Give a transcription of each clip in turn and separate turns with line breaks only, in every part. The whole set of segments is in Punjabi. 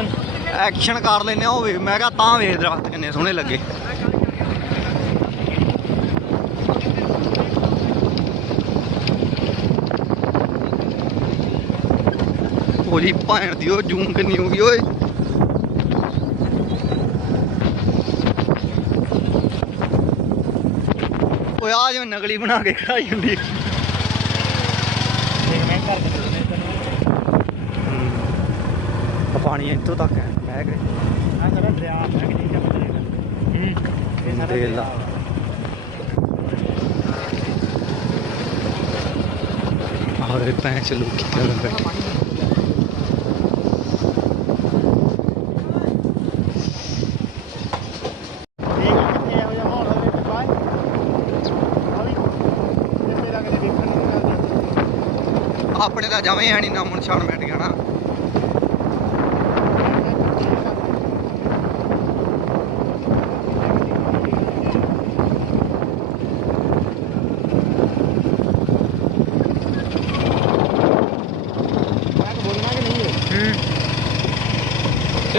ਐਕਸ਼ਨ
ਐਕਸ਼ਨ ਕਰ ਲੈਨੇ ਆ ਉਹ ਵੇ। ਮੈਂ ਕਿਹਾ ਤਾਂ ਵੇਖ ਦਰਖਤ ਕਿੰਨੇ ਸੋਹਣੇ ਲੱਗੇ। ਉਹ ਜੀ ਭੈਣ ਦੀ ਉਹ ਜੂਮ ਕਿੰਨੀ ਹੋ ਗਈ, ਓਏ। ਓਏ, ਆ ਜਿਵੇਂ ਨਕਲੀ ਬਣਾ ਕੇ ਖੜਾਈ ਹੁੰਦੀ
ਦੇਖ ਮੈਂ ਕਰ ਦਿੰਦਾ
ਆ ਪਾਣੀ ਇੱਥੋਂ ਤੱਕ ਹੈ ਮੈਂ ਕਿ।
ਆ ਸਾਰਾ ਦਰਿਆ ਹੈ ਕਿ ਨਹੀਂ ਰਿਹਾ ਹੂੰ। ਦਰਿਆ।
ਆਰੇ ਪੈਂ ਚ ਲੋਕੀ ਕਰਨ ਬੈਠੇ ਆਪਣੇ ਤਾਂ ਜਵੇਂ ਹੈ ਨਹੀਂ ਨਾ ਮਨ ਛਾਣ ਬੈਠ ਗਿਆ ਨਾ
ਮੈਂ ਤਾਂ ਬੋਲਣਾ ਕਿ ਨਹੀਂ ਹੈ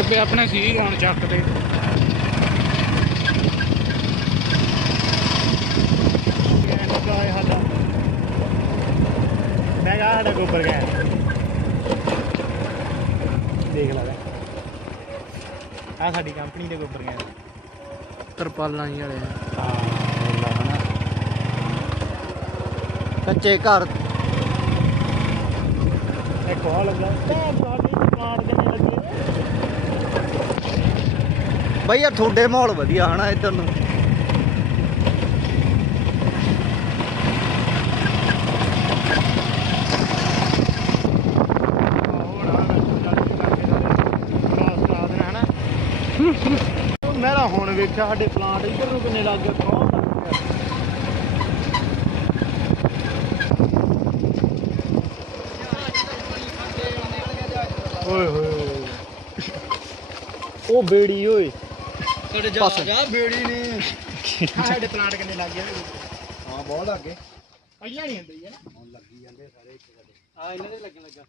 ਫੇ ਆਪਣੇ ਸੀ ਹੁਣ ਚੱਕ ਦੇ
ਗੈਨ ਲੱਗਾ ਹੋਇਆ ਸਾਡਾ ਮੈਂ ਸਾਡਾ ਗੋਬਰ ਦੇਖ ਲੈ ਆ ਸਾਡੀ ਕੰਪਨੀ ਦੇ ਗੋਬਰ ਗੈਨ
ਤਰਪਾਲਾਂ ਹੀ ਵਾਲੇ ਆ।
ਹਾਂ
ਕੱਚੇ ਘਰ।
ਇੱਕ ਹੋਰ ਲੱਗਾ ਤੇ ਤੁਹਾਡੀ ਦੁਕਾਨ ਦੇ ਨੇ ਲੱਗੇ
ਬਈ ਯਾਰ ਤੁਹਾਡੇ ਮਾਹੌਲ ਵਧੀਆ ਹਨਾ ਇੱਧਰ ਨੂੰ।
ਮੇਰਾ ਹੁਣ ਵੇਖਿਆ ਸਾਡੇ ਪਲਾਂਟ ਇੱਧਰ ਨੂੰ ਕਿੰਨੇ ਲੱਗ ਗਏ ਕੌਣ ਲੱਗ ਗਿਆ ਓਏ ਹੋਏ। ਉਹ ਬੇੜੀ ਓਏ।
ਸਾਡੇ
ਜਾ ਜਾ ਬੇੜੀ ਨੇ। ਸਾਡੇ ਪਲਾਂਟ ਕਿੰਨੇ ਲੱਗ ਗਏ?
ਹਾਂ ਬਹੁਤ ਲੱਗੇ
ਪਹਿਲਾਂ ਨਹੀਂ ਹੁੰਦੀ ਹੈ ਨਾ।
ਆ ਇਹਨਾਂ ਦੇ ਲੱਗਣ ਲੱਗਾ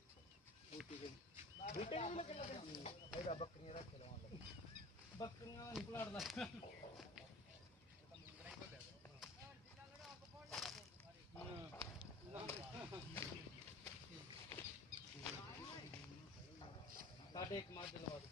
ਬੱਕਰੀਆਂ ਦਾ ਨਹੀਂ ਪਲਾੜਦਾ ਸਾਡੇ ਇੱਕ ਮੱਝ ਲਵਾ ਦੇ